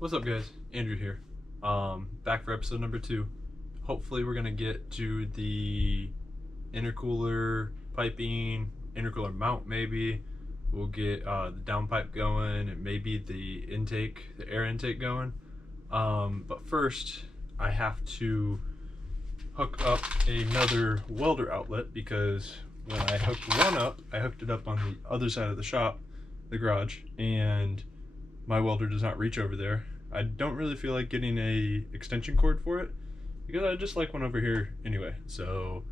What's up, guys? Andrew here. Back for episode number 2. Hopefully we're gonna get to the intercooler piping, intercooler mount maybe. We'll get the downpipe going and maybe the air intake going. But first I have to hook up another welder outlet because when I hooked one up, I hooked it up on the other side of the shop, the garage, and my welder does not reach over there. I don't really feel like getting a extension cord for it because I just like one over here anyway. So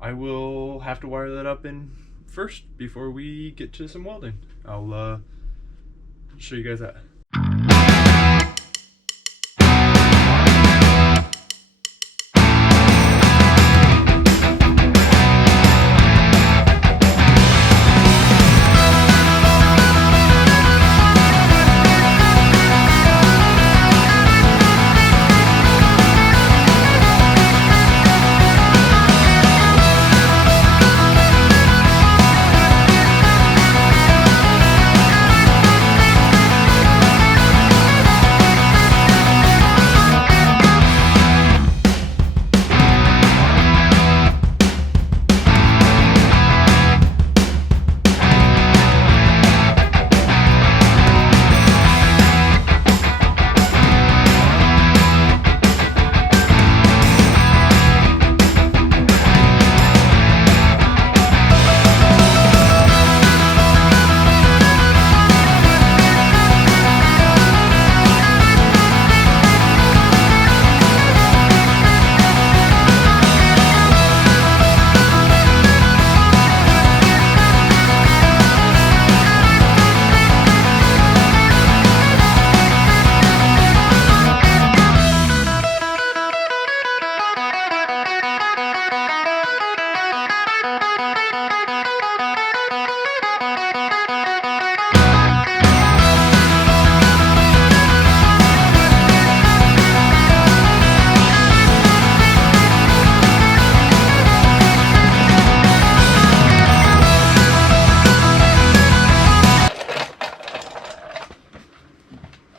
I will have to wire that up in first before we get to some welding. I'll show you guys that.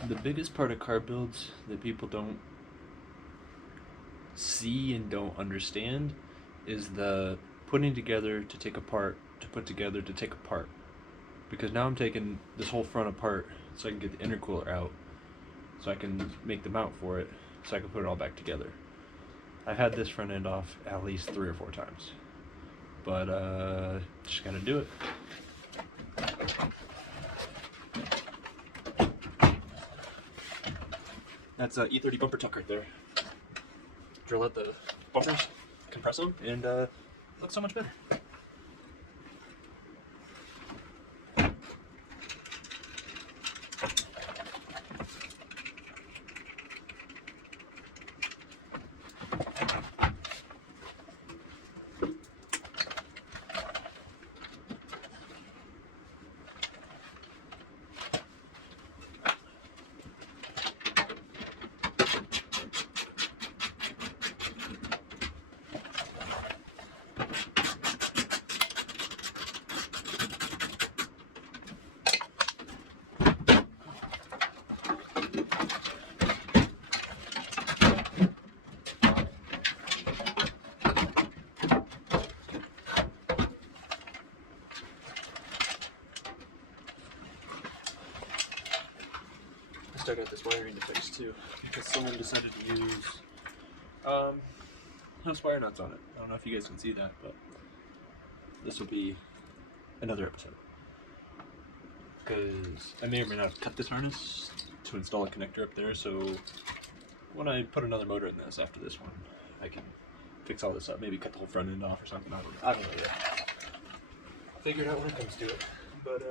The biggest part of car builds that people don't see and don't understand is the putting together to take apart, to put together to take apart. Because now I'm taking this whole front apart so I can get the intercooler out, so I can make the mount for it, so I can put it all back together. I've had this front end off at least 3 or 4 times, but just gotta do it. That's a E30 bumper tuck right there. Drill out the bumpers, compress them, and it looks so much better. I got this wiring to fix too, because someone decided to use house wire nuts on it. I don't know if you guys can see that, but this will be another episode. Because I may or may not have cut this harness to install a connector up there, so when I put another motor in this after this one, I can fix all this up. Maybe cut the whole front end off or something. I don't know yet. I'll figure it out when it comes to it. But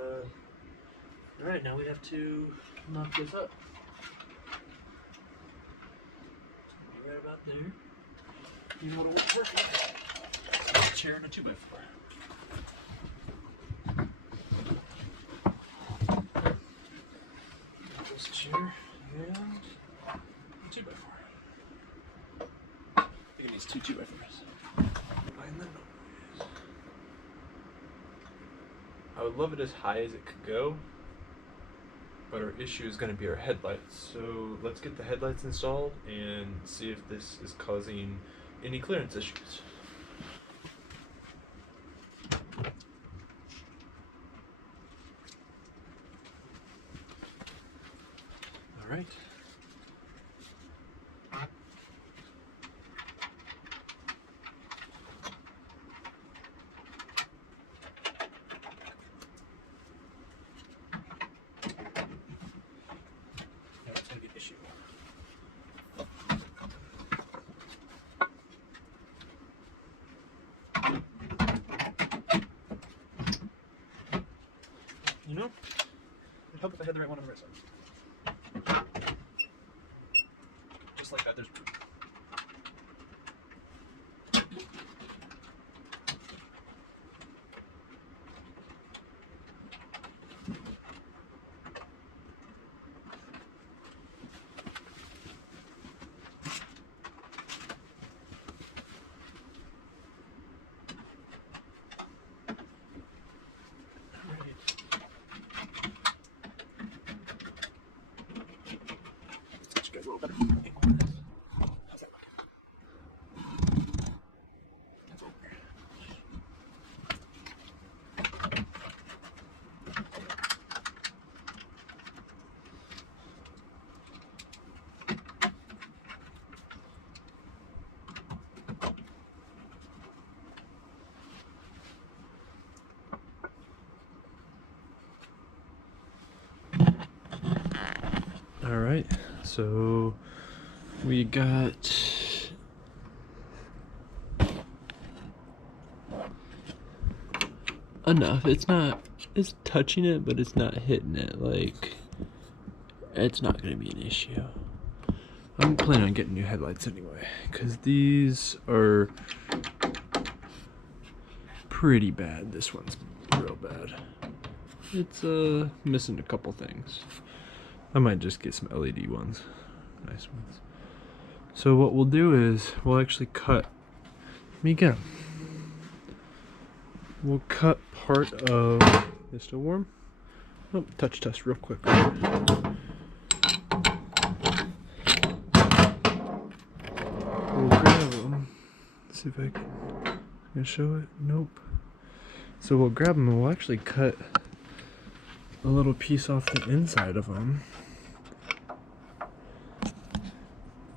alright, now we have to knock this up. Right about there. You know what it'll work with? A chair and a 2x4. This chair and a 2x4. I think it needs 2 2x4s. Find them. I would love it as high as it could go, but our issue is going to be our headlights. So let's get the headlights installed and see if this is causing any clearance issues. All right. That's going to be an issue. You know, it'd help if I had the right one on the right side. Just like that, there's proof. A little better. How's that look? That's over. All right, so we got enough. It's touching it, but it's not hitting it. Like, it's not gonna be an issue. I'm planning on getting new headlights anyway, because these are pretty bad. This one's real bad. It's missing a couple things. I might just get some LED ones, nice ones. So what we'll do is we'll actually cut. Let me get them. We'll cut part of. Is it still warm? Oh, touch test real quick. We'll grab them. Let's see if I can show it. Nope. So we'll grab them and we'll actually cut a little piece off the inside of them.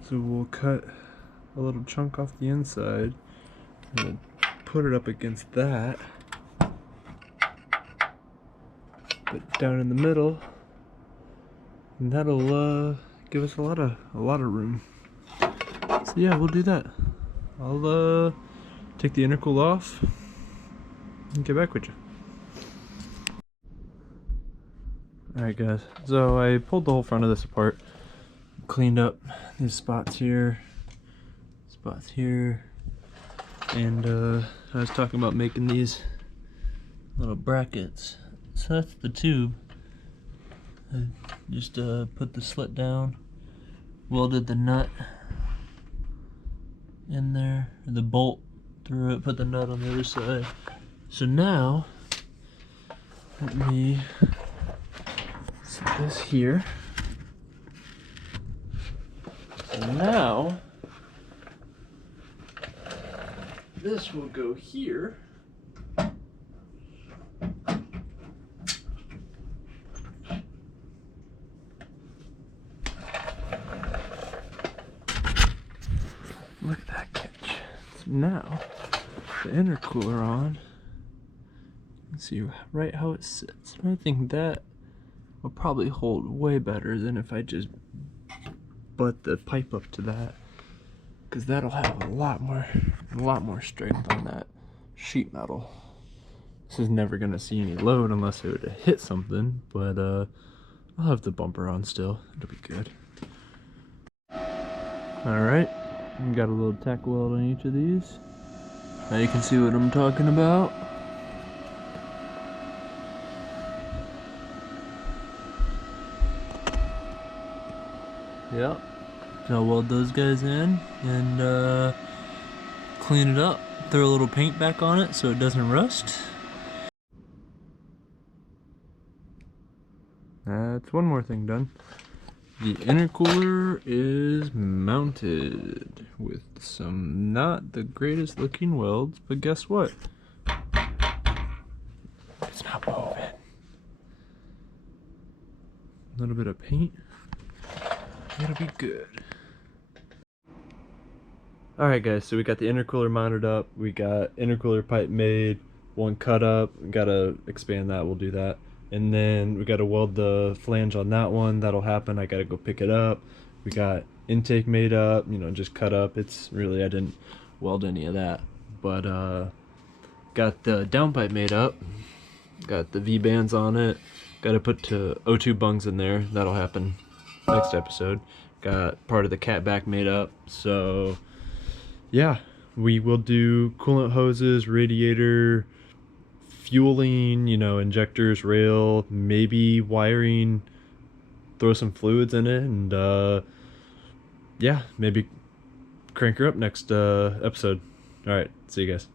So we'll cut a little chunk off the inside and we'll put it up against that, but down in the middle, and that'll give us a lot of room. So yeah, we'll do that. I'll take the intercool off and get back with you. Alright guys, so I pulled the whole front of this apart, cleaned up these spots here, and I was talking about making these little brackets. So that's the tube. I just put the slit down, welded the nut in there, the bolt through it, put the nut on the other side. So now, let me set this here. So now, this will go here. Look at that catch. So now, the intercooler on. You can see right how it sits. I think that will probably hold way better than if I just butt the pipe up to that, because that'll have a lot more strength on that sheet metal. This is never gonna see any load unless it would hit something, but I'll have the bumper on still. It'll be good. Alright, got a little tack weld on each of these. Now you can see what I'm talking about. Yep. So I'll weld those guys in and clean it up. Throw a little paint back on it so it doesn't rust. That's that's one more thing done. The intercooler is mounted with some not the greatest looking welds, but guess what? It's not moving. A little bit of paint. It'll be good. Alright guys, so we got the intercooler mounted up. We got intercooler pipe made, one cut up. We gotta expand that, we'll do that. And then we gotta weld the flange on that one. That'll happen. I gotta go pick it up. We got intake made up, you know, just cut up. It's really, I didn't weld any of that. But got the downpipe made up. Got the V-bands on it. Gotta put O2 bungs in there. That'll happen next episode. Got part of the cat back made up. So yeah, we will do coolant hoses, radiator, fueling, you know, injectors, rail, maybe wiring, throw some fluids in it, and yeah, maybe crank her up next episode. All right, see you guys.